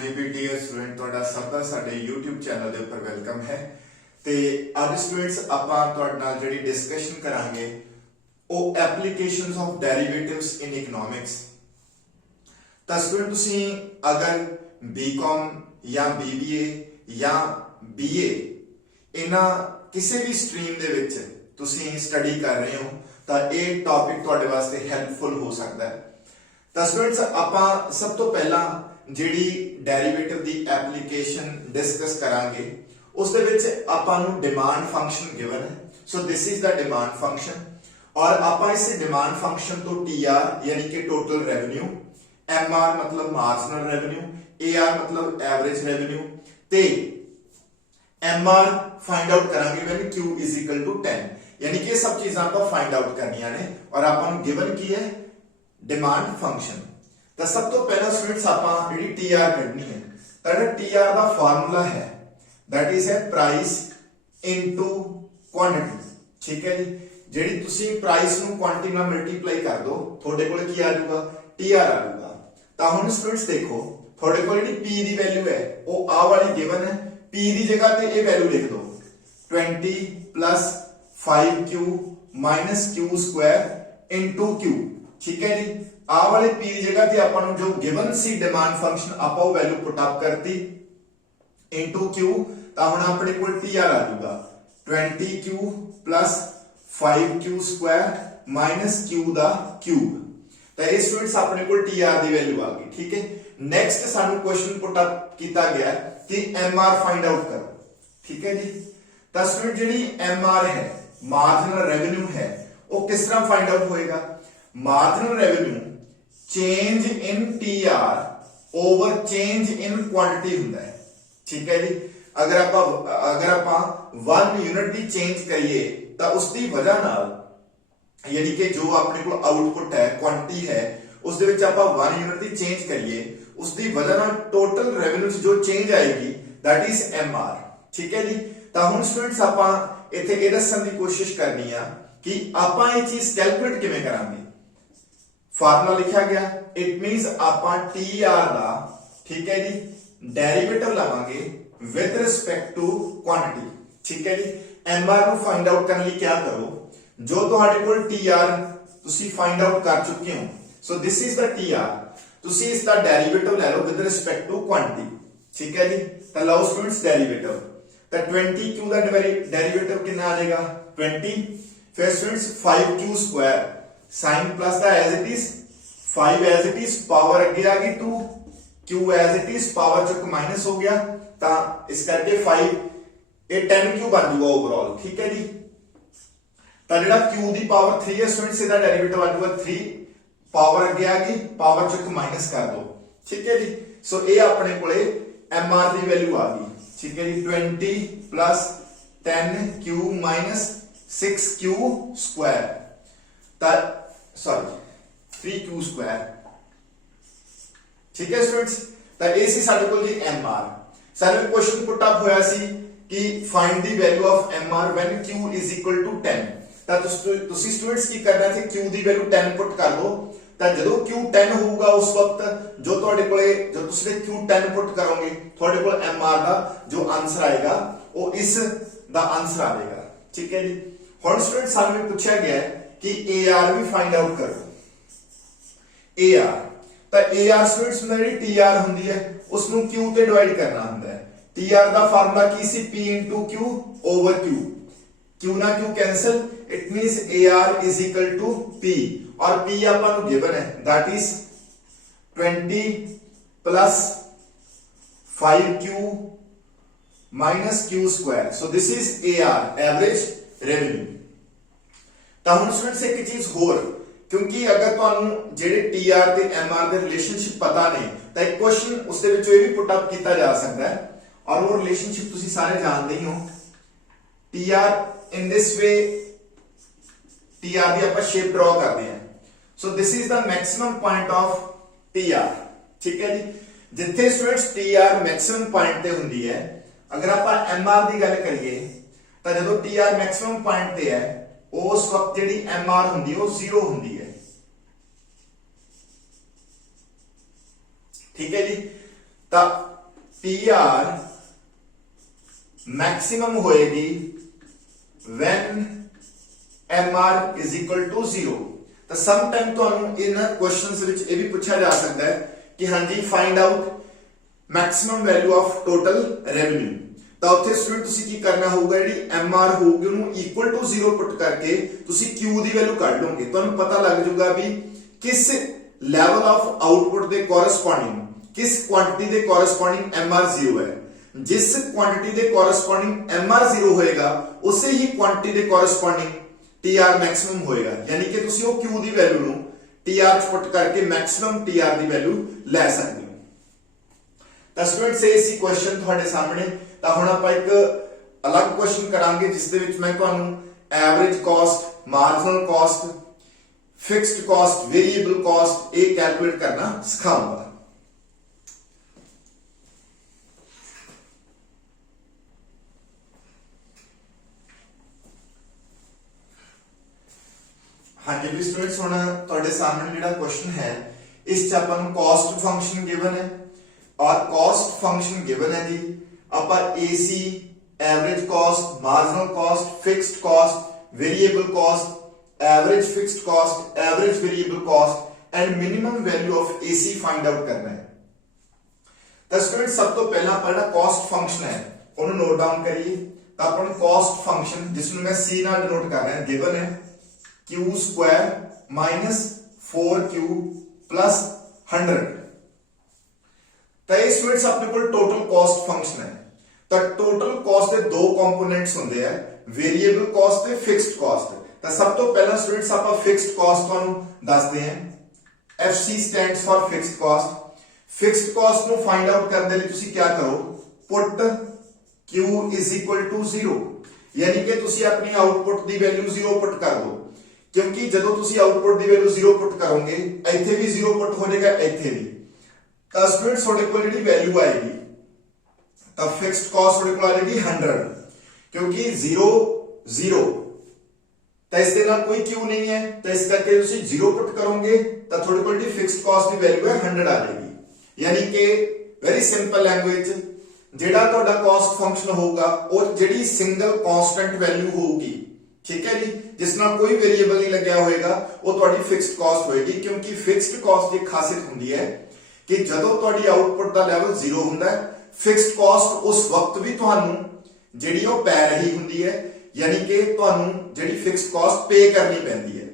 जी भी dear student ਤੁਹਾਡਾ ਸਭ ਦਾ ਸਾਡੇ YouTube ਚੈਨਲ ਦੇ ਉੱਪਰ ਵੈਲਕਮ ਹੈ ਤੇ ਅੱਜ ਸਟੂਡੈਂਟਸ ਆਪਾਂ ਤੁਹਾਡੇ ਨਾਲ ਜਿਹੜੀ ਡਿਸਕਸ਼ਨ ਕਰਾਂਗੇ ਉਹ ਐਪਲੀਕੇਸ਼ਨਸ ਆਫ ਡੈਰੀਵੇਟਿਵਸ ਇਨ ਇਕਨੋਮਿਕਸ। ਤਾਂ ਸਟੂਡੈਂਟ ਤੁਸੀਂ ਅਗਰ BCom ਜਾਂ BBA ਜਾਂ BA ਇਹਨਾਂ ਕਿਸੇ ਵੀ ਸਟਰੀਮ ਦੇ ਵਿੱਚ ਤੁਸੀਂ ਸਟੱਡੀ ਕਰ ਰਹੇ ਹੋ ਤਾਂ ਇਹ ਟੌਪਿਕ ਤੁਹਾਡੇ ਵਾਸਤੇ ਹੈਲਪਫੁਲ ਹੋ ਸਕਦਾ ਹੈ। ਤਾਂ ਸਟੂਡੈਂਟਸ ਆਪਾਂ ਸਭ ਤੋਂ ਪਹਿਲਾਂ ਜਿਹੜੀ ਡੈਰੀਵੇਟਿਵ ਦੀ ਐਪਲੀਕੇਸ਼ਨ ਡਿਸਕਸ ਕਰਾਂਗੇ ਉਸ ਦੇ ਵਿੱਚ ਆਪਾਂ ਨੂੰ ਡਿਮਾਂਡ ਫੰਕਸ਼ਨ ਗਿਵਨ ਹੈ। So this is the demand function और ਆਪਾਂ इस डिमांड फंक्शन तो TR यानी कि टोटल रेवेन्यू, MR मतलब मार्जिनल रेवेन्यू, AR मतलब एवरेज रेवेन्यू ते MR फाइंड आउट करांगे when Q is equal to 10 यानी कि सब चीजें ਆਪਾਂ फाइंड आउट करनियां ने और ਆਪਾਂ ਨੂੰ गिवन की है डिमांड फंक्शन। ਤਾਂ ਸਭ ਤੋਂ ਪਹਿਲਾਂ ਸਟੂਡੈਂਟਸ ਆਪਾਂ ਜਿਹੜੀ TR ਕੱਢਣੀ ਹੈ ਤਾਂ ਜਿਹੜਾ TR ਦਾ ਫਾਰਮੂਲਾ ਹੈ that is है प्राइस इनटू क्वांटिटी। ठीक है जी, ਜਿਹੜੀ ਤੁਸੀਂ ਪ੍ਰਾਈਸ ਨੂੰ ਕੁਆਂਟੀਟੀ ਨਾਲ ਮਲਟੀਪਲਾਈ ਕਰ ਦੋ ਤੁਹਾਡੇ ਕੋਲ ਕੀ ਆ ਜਾਊਗਾ TR ਆ ਜਾਊਗਾ। ਤਾਂ ਹੁਣ ਸਟੂਡੈਂਟਸ ਦੇਖੋ ਤੁਹਾਡੇ ਕੋਲ ਜਿਹੜੀ P ਦੀ ਵੈਲਿਊ ਹੈ ਉਹ ਆ ਵਾਲੀ ਗਿਵਨ ਹੈ। P ਦੀ ਜਗ੍ਹਾ ਤੇ ਇਹ ਵੈਲਿਊ ਲਿਖ ਦੋ 20 plus 5Q minus Q square into Q। ठीक है जी, ਆ ਵਾਲੇ P ਦੀ ਜਗ੍ਹਾ ਤੇ ਆਪਾਂ ਨੂੰ ਜੋ ਗਿਵਨ ਸੀ ਡਿਮਾਂਡ ਫੰਕਸ਼ਨ ਆਪਾਂ ਉਹ ਵੈਲਿਊ ਪੁੱਟ ਅਪ ਕਰਤੀ into Q। ਤਾਂ ਹੁਣ ਆਪਣੇ ਕੋਲ TR ਆ ਜਾਊਗਾ 20Q plus 5Q square minus Q ਦਾ cube। ਤਾਂ ਇਹ ਸਟੂਡੈਂਟਸ ਆਪਣੇ ਕੋਲ TR ਦੀ ਵੈਲਿਊ ਆ ਗਈ। ਠੀਕ ਹੈ, ਨੈਕਸਟ ਸਾਨੂੰ ਕੁਐਸਚਨ ਪੁੱਟ ਅਪ ਕੀਤਾ ਗਿਆ ਕਿ MR ਫਾਈਂਡ ਆਊਟ ਕਰੋ। ਠੀਕ ਹੈ ਜੀ, ਤਾਂ ਸਟੂਡੈਂਟ ਜਿਹੜੀ MR ਹੈ ਮਾਰਜਨਲ ਰੈਵਨਿਊ ਹੈ ਉਹ ਕਿਸ ਤਰ੍ਹਾਂ ਫਾਈਂਡ ਆਊਟ ਹੋਏਗਾ। ਮਾਰਜਨਲ ਰੈਵਨਿਊ ਚੇਂਜ ਇਨ TR ਓਵਰ ਚੇਂਜ ਇਨ ਕੁਆਂਟੀਟੀ ਹੁੰਦਾ ਹੈ। ਠੀਕ ਹੈ ਜੀ, ਅਗਰ ਆਪਾਂ 1 ਯੂਨਿਟ ਦੀ ਚੇਂਜ ਕਰੀਏ ਤਾਂ ਉਸ ਦੀ ਵਜ੍ਹਾ ਨਾਲ ਯਾਨੀ ਕਿ ਜੋ ਆਪਣੇ ਕੋਲ ਆਊਟਪੁੱਟ ਹੈ ਕੁਆਂਟੀਟੀ ਹੈ ਉਸ ਦੇ ਵਿੱਚ ਆਪਾਂ 1 ਯੂਨਿਟ ਦੀ ਚੇਂਜ ਕਰੀਏ ਉਸ ਦੀ ਵਜ੍ਹਾ ਨਾਲ ਟੋਟਲ ਰੈਵਨਿਊ 'ਚ ਜੋ ਚੇਂਜ ਆਏਗੀ that is MR। ਠੀਕ ਹੈ ਜੀ, ਤਾਂ ਹੁਣ ਸਟੂਡੈਂਟਸ ਆਪਾਂ ਇੱਥੇ ਇਹ ਦੱਸਣ ਦੀ ਕੋਸ਼ਿਸ਼ ਕਰਨੀ ਆ ਕਿ ਆਪਾਂ ਇਹ ਚੀਜ਼ ਕੈਲਕੂਲੇਟ ਕਿਵੇਂ ਕਰਾਂਗੇ। ਫਾਰਮੂਲਾ ਲਿਖਿਆ ਗਿਆ ਇਟ ਮੀਨਸ ਆਪਾਂ TR ਦਾ ਠੀਕ ਹੈ ਜੀ ਡੈਰੀਵੇਟਿਵ ਲਵਾਂਗੇ with respect to quantity। ਠੀਕ ਹੈ ਜੀ, MR ਨੂੰ ਫਾਈਂਡ ਆਊਟ ਕਰਨ ਲਈ ਕਿਆ ਕਰੋ ਜੋ ਤੁਹਾਡੇ ਕੋਲ TR ਤੁਸੀਂ ਫਾਈਂਡ ਆਊਟ ਕਰ ਚੁੱਕੇ ਹੋ ਸੋ ਦਿਸ ਇਜ਼ ਦਾ TR ਤੁਸੀਂ ਇਸ ਦਾ ਡੈਰੀਵੇਟਿਵ ਲੈ ਲਓ with respect to quantity। ਠੀਕ ਹੈ ਜੀ, ਤਾਂ ਲਓ ਸਟੂਡੈਂਟਸ ਡੈਰੀਵੇਟਿਵ ਤਾਂ 20Q ਦਾ ਡੈਰੀਵੇਟਿਵ ਕਿੰਨਾ ਆ ਜਾਏਗਾ 20 ਫਿਰ students 5Q Square sign plus the as it is 5 as it is power ਅੱਗੇ ਆ ਗਈ 2 Q as it is power ਚੁੱਕ ਮਾਈਨਸ ਹੋ ਗਿਆ ਤਾਂ ਇਸ ਕਰਕੇ 5 ਇਹ 10Q ਬਣ ਜੂਗਾ ਓਵਰਆਲ। ਠੀਕ ਹੈ ਜੀ, ਤਾਂ ਜਿਹੜਾ Q ਦੀ ਪਾਵਰ 3 ਹੈ ਸਟੂਡੈਂਟਸ ਇਹਦਾ ਡੈਰੀਵੇਟਿਵ ਆ ਜਾਊਗਾ 3 ਪਾਵਰ ਅੱਗੇ ਆ ਗਈ ਪਾਵਰ ਚੁੱਕ ਮਾਈਨਸ ਕਰ ਦੋ। ਠੀਕ ਹੈ ਜੀ, ਸੋ ਇਹ ਆਪਣੇ ਕੋਲੇ MR ਦੀ ਵੈਲਿਊ ਆ ਗਈ। ਠੀਕ ਹੈ ਜੀ, 20 plus 10Q minus 6Q square ਤਾਂ ਸੌਰੀ 3Q square। ਠੀਕ ਹੈ ਸਟੂਡੈਂਟਸ, ਤਾਂ ਇਹ ਸੀ ਸਾਡੇ ਕੋਲ ਜੀ MR। ਸਾਨੂੰ ਕੁਐਸਚਨ ਪੁੱਟ ਅਪ ਹੋਇਆ ਸੀ ਕਿ find the value of MR when Q is equal to 10। ਤਾਂ ਤੁਸੀਂ ਸਟੂਡੈਂਟਸ ਕੀ ਕਰਨਾ ਹੈ Q ਦੀ ਵੈਲਿਊ 10 ਪੁੱਟ ਕਰ ਦਿਓ ਤਾਂ ਜਦੋਂ Q 10 ਹੋਊਗਾ ਉਸ ਵਕਤ ਜੋ ਤੁਹਾਡੇ ਕੋਲੇ ਜੋ ਤੁਸੀਂ Q 10 ਪੁੱਟ ਕਰੋਗੇ ਤੁਹਾਡੇ ਕੋਲ MR ਦਾ ਜੋ ਆਨਸਰ ਆਏਗਾ ਉਹ ਇਸ ਦਾ ਆਨਸਰ ਆਵੇਗਾ। ਠੀਕ ਹੈ ਜੀ, ਹੁਣ ਸਟੂਡੈਂਟ ਸਾਨੂੰ ਪੁੱਛਿਆ ਗਿਆ ਹੈ ਕਿ AR ਵੀ ਫਾਈਂਡ ਆਊਟ ਕਰੋ। AR ਤਾਂ AR ਸਟੂਡੈਂਟਸ ਜਿਹੜੀ TR ਹੁੰਦੀ ਹੈ ਉਸ ਨੂੰ Q ਤੇ ਡਿਵਾਈਡ ਕਰਨਾ ਹੁੰਦਾ ਹੈ। TR ਦਾ ਫਾਰਮੂਲਾ ਕੀ ਸੀ P into Q over Q। Q ਨਾ Q cancel it means AR is equal to P और P ਆਪਾਂ ਨੂੰ ਗਿਵਨ ਹੈ that is 20 plus 5Q minus Q square so this is AR average revenue। ਤਾਂ ਹੁਣ students ਇੱਕ ਚੀਜ਼ ਹੋਰ ਕਿਉਂਕਿ ਅਗਰ ਤੁਹਾਨੂੰ ਜਿਹੜੇ TR ਤੇ MR ਦੇ ਰਿਲੇਸ਼ਨਸ਼ਿਪ ਪਤਾ ਨੇ ਤਾਂ ਇੱਕ ਕੁਐਸਚਨ ਉਸ ਦੇ ਵਿੱਚੋਂ ਇਹ ਵੀ ਪੁੱਟ ਅਪ ਕੀਤਾ ਜਾ ਸਕਦਾ ਹੈ और वो रिलेशनशिप तुसी सारे जानते ही हो TR in this way TR ਦੀ ਆਪਾਂ ਸ਼ੇਪ ਡਰਾ ਕਰਦੇ ਹਾਂ so this is the maximum point of TR। ਠੀਕ ਹੈ ਜੀ, ਜਿੱਥੇ ਸਟੂਡੈਂਟਸ TR ਮੈਕਸਿਮਮ ਪੁਆਇੰਟ ਤੇ ਹੁੰਦੀ ਹੈ ਅਗਰ ਆਪਾਂ MR ਦੀ ਗੱਲ ਕਰੀਏ ਤਾਂ ਜਦੋਂ TR ਮੈਕਸਿਮਮ ਪੁਆਇੰਟ ਤੇ ਹੈ ਉਸ ਵਕਤ ਜਿਹੜੀ MR ਹੁੰਦੀ ਹੈ ਉਹ 0 ਹੁੰਦੀ ਹੈ। ਠੀਕ ਹੈ ਜੀ, ਤਾਂ TR मैक्सिमम होएगी when MR is equal to 0। तो सम टाइम ਤੁਹਾਨੂੰ ਇਹਨਾਂ ਕੁਐਸਚਨਸ ਵਿੱਚ ਇਹ ਵੀ ਪੁੱਛਿਆ ਜਾ ਸਕਦਾ ਹੈ ਕਿ ਹਾਂਜੀ find out maximum value of total revenue. ਤਾਂ ਉੱਥੇ ਸਟੂਡੈਂਟ ਤੁਸੀਂ ਕੀ ਕਰਨਾ ਹੋਊਗਾ, ਜਿਹੜੀ MR ਹੋਊਗੀ ਉਹਨੂੰ ਇਕੁਅਲ ਟੂ 0 ਪੁੱਟ ਕਰਕੇ ਤੁਸੀਂ Q ਦੀ ਵੈਲਿਊ ਕੱਢ ਲਓਗੇ। ਤੁਹਾਨੂੰ ਪਤਾ ਲੱਗ ਜਾਊਗਾ ਵੀ ਕਿਸ ਲੈਵਲ ਆਫ ਆਊਟਪੁੱਟ ਦੇ ਕੋਰਸਪੋਂਡਿੰਗ, ਕਿਸ ਕੁਆਂਟੀਟੀ ਦੇ ਕੋਰਸਪੋਂਡਿੰਗ MR 0 ਹੈ। ਜਿਸ ਕੁਆਂਟੀਟੀ ਦੇ ਕੋਰਸਪੋਂਡਿੰਗ MR 0 ਹੋਏਗਾ ਉਸੇ ਹੀ ਕੁਆਂਟੀਟੀ ਦੇ ਕੋਰਸਪੋਂਡਿੰਗ TR ਮੈਕਸਿਮਮ ਹੋਏਗਾ। ਯਾਨੀ ਕਿ ਤੁਸੀਂ ਉਹ Q ਦੀ ਵੈਲਿਊ ਨੂੰ TR ਚ ਪੁੱਟ ਕਰਕੇ ਮੈਕਸਿਮਮ TR ਦੀ ਵੈਲਿਊ ਲੈ ਸਕਦੇ ਹੋ। ਤਾਂ ਸਟੂਡੈਂਟਸ ਇਹ ਸੀ ਕੁਐਸਚਨ ਤੁਹਾਡੇ ਸਾਹਮਣੇ। ਤਾਂ ਹੁਣ ਆਪਾਂ ਇੱਕ ਅਲੱਗ ਕੁਐਸਚਨ ਕਰਾਂਗੇ ਜਿਸ ਦੇ ਵਿੱਚ ਮੈਂ ਤੁਹਾਨੂੰ average cost, marginal cost, fixed cost, variable cost ਇਹ ਕੈਲਕੂਲੇਟ ਕਰਨਾ ਸਿਖਾਉਂਗਾ। हाँ जी भी स्टूडेंट्स हुण तुहाडे सामने जिहड़ा क्वेश्चन है इस च आपां नूं कॉस्ट फंक्शन गिवन है और कॉस्ट फंक्शन गिवन है जी आपां AC average cost, marginal cost, fixed cost, variable cost, average fixed cost, average variable cost and minimum value of AC find out करना है। तो स्टूडेंट सब तो पहला आपां जिहड़ा कॉस्ट फंक्शन है उहनूं नोट डाउन करिए। तो आपां नूं कॉस्ट फंक्शन जिसनूं मैं C नाल डिनोट कर रहा गिवन है Q square minus 4Q plus 100। तो ये स्टूडेंट्स अपने को टोटल कॉस्ट फंक्शन है। तो टोटल कॉस्ट के दो कंपोनेंट्स होंगे हैं, वेरिएबल कॉस्ट ते फिक्स्ड कॉस्ट। तो सब तो पहला स्टूडेंट्स आप फिक्स्ड कॉस्ट को दसते हैं। FC stands for fixed cost. Fixed cost को फाइंड आउट करने लिए तुसी क्या करो, put Q is equal to 0, यानी कि तुसी अपनी आउटपुट की वैल्यू 0 पुट कर दो, क्योंकि जदों तुसी आउटपुट की वैल्यू 0 पुट करोगे इत्थे भी 0 पुट हो जाएगा, इत्थे भी। तो स्टूडेंट्स तुहाडे कोल जिहड़ी वैल्यू आएगी तो फिक्स्ड कॉस्ट तुहाडे कोल आ जाएगी 100, क्योंकि 0 0 तो इस दे नाल कोई क्यू नहीं है, तो इस करके तुसी 0 पुट करोगे तो तुहाडे कोल जिहड़ी फिक्स्ड कॉस्ट की वैल्यू है 100 आ जाएगी। यानी कि वेरी सिंपल लैंग्वेज जिहड़ा तुहाडा कॉस्ट फंक्शन होगा और जिहड़ी सिंगल कांस्टेंट वैल्यू होगी, ठीक है जी, जिस नाल कोई वेरिएबल नहीं लग्या होएगा वो तुहाडी फिक्स्ड कॉस्ट होएगी। क्योंकि फिक्स्ड कॉस्ट की खासियत हुंदी है कि जदों तुहाडी आउटपुट दा लेवल 0 हुंदा है, फिक्स्ड कॉस्ट उस वक्त भी तुहानू जिहड़ी ओ पै रही हुंदी है, यानी कि तुहानू जिहड़ी फिक्स्ड कॉस्ट पे करनी पैंदी है।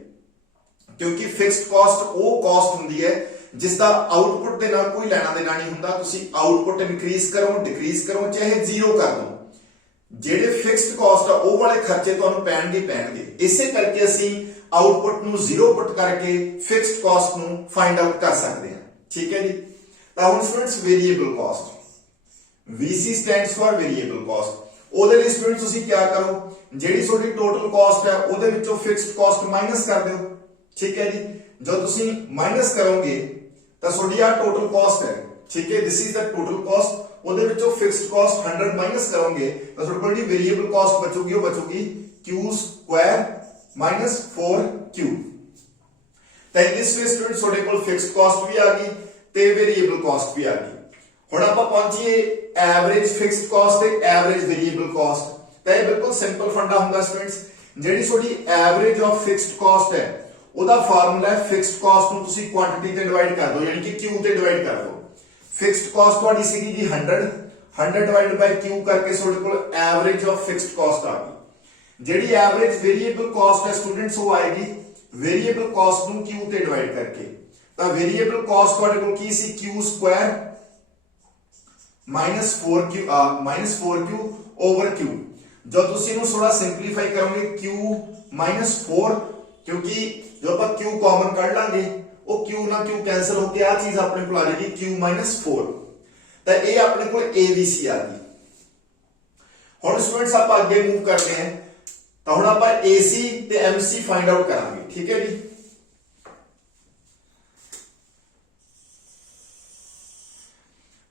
क्योंकि फिक्स्ड कॉस्ट वो कॉस्ट हुंदी है जिसका आउटपुट दे नाल कोई लेना देना नहीं हुंदा। तुसी आउटपुट इंक्रीज करो, डिक्रीज करो, चाहे 0 कर दो, ਜਿਹੜੇ ਫਿਕਸਡ ਕਾਸਟ ਆ ਉਹ ਵਾਲੇ ਖਰਚੇ ਤੁਹਾਨੂੰ ਪੈਣਗੇ। ਇਸੇ ਕਰਕੇ ਅਸੀਂ ਆਊਟਪੁੱਟ ਨੂੰ 0 ਪੁੱਟ ਕਰਕੇ ਫਿਕਸਡ ਕਾਸਟ ਨੂੰ ਫਾਈਂਡ ਆਊਟ ਕਰ ਸਕਦੇ ਹਾਂ। ਠੀਕ ਹੈ ਜੀ। ਤਾਂ ਹੁਣ students variable cost, VC stands for variable cost. ਉਹਦੇ ਲਈ ਸਟੂਡੈਂਟਸ ਤੁਸੀਂ ਕੀ ਕਰੋ, ਜਿਹੜੀ ਤੁਹਾਡੀ ਟੋਟਲ ਕਾਸਟ ਹੈ ਉਹਦੇ ਵਿੱਚੋਂ ਫਿਕਸਡ ਕਾਸਟ ਮਾਈਨਸ ਕਰ ਦਿਓ। ਠੀਕ ਹੈ ਜੀ। ਜਦੋਂ ਤੁਸੀਂ ਮਾਈਨਸ ਕਰੋਗੇ ਤਾਂ ਤੁਹਾਡੀ ਆ ਟੋਟਲ ਕਾਸਟ ਹੈ। ठीक है, this is the total cost. ਉਹਦੇ ਵਿੱਚੋਂ ਫਿਕਸਡ ਕਾਸਟ 100 ਮਾਈਨਸ ਕਰੋਗੇ ਤਾਂ ਤੁਹਾਡੇ ਕੋਲ ਜਿਹੜੀ ਵੇਰੀਏਬਲ ਕਾਸਟ ਬਚੂਗੀ ਉਹ ਬਚੂਗੀ Q ਸਕੁਆਇਰ ਮਾਈਨਸ 4Q। ਤਾਂ ਇਸ ਵੇ ਸਟੂਡੈਂਟਸ ਤੁਹਾਡੇ ਕੋਲ ਫਿਕਸਡ ਕਾਸਟ ਵੀ ਆ ਗਈ ਤੇ ਵੇਰੀਏਬਲ ਕਾਸਟ ਵੀ ਆ ਗਈ। ਹੁਣ ਆਪਾਂ ਪਹੁੰਚੀਏ ਐਵਰੇਜ ਫਿਕਸਡ ਕਾਸਟ ਤੇ ਐਵਰੇਜ ਵੇਰੀਏਬਲ ਕਾਸਟ। ਤਾਂ ਇਹ ਬਿਲਕੁਲ ਸਿੰਪਲ ਫੰਡਾ ਹੁੰਦਾ ਸਟੂਡੈਂਟਸ। ਜਿਹੜੀ ਤੁਹਾਡੀ ਐਵਰੇਜ ਆਫ ਫਿਕਸਡ ਕਾਸਟ ਹੈ ਉਹਦਾ ਫਾਰਮੂਲਾ ਹੈ ਫਿਕਸਡ ਕਾਸਟ ਨੂੰ ਤੁਸੀਂ ਕੁਆਂਟੀਟੀ ਤੇ ਡਿਵਾਈਡ ਕਰ ਦਿਓ, ਯਾਨੀ ਕਿ Q ਤੇ ਡਿਵਾਈਡ ਕਰ ਦਿਓ। फिक्स्ड कॉस्ट ਤੁਹਾਡੀ ਸੀਗੀ ਜੀ 100 ਡਿਵਾਈਡਡ ਬਾਈ Q ਕਰਕੇ ਤੁਹਾਡੇ ਕੋਲ ਐਵਰੇਜ ਆਫ ਫਿਕਸਡ ਕਾਸਟ ਆ ਗਈ। ਜਿਹੜੀ ਐਵਰੇਜ ਵੇਰੀਏਬਲ ਕਾਸਟ ਹੈ ਸਟੂਡੈਂਟਸ ਉਹ ਆਏਗੀ ਵੇਰੀਏਬਲ ਕਾਸਟ ਨੂੰ Q ਤੇ ਡਿਵਾਈਡ ਕਰਕੇ। ਤਾਂ ਵੇਰੀਏਬਲ ਕਾਸਟ ਤੁਹਾਡੇ ਕੋਲ ਕੀ ਸੀ, Q Square -4Q over Q। ਜਦ ਤੁਸੀਂ ਇਹਨੂੰ ਥੋੜਾ ਸਿੰਪਲੀਫਾਈ ਕਰੋਗੇ Q -4, क्योंकि जो ਆਪਾਂ Q ਕਾਮਨ ਕੱਢ ਲਾਂਗੇ ਉਹ Q ਨਾਲ Q कैंसिल होके आ चीज अपने को आ जाएगी Q -4। तो ये अपने को ABC आ गई। हुण स्टूडेंट्स आप आगे मूव करते हैं तो हुण आप AC ते MC फाइंड आउट करांगे। ठीक है जी।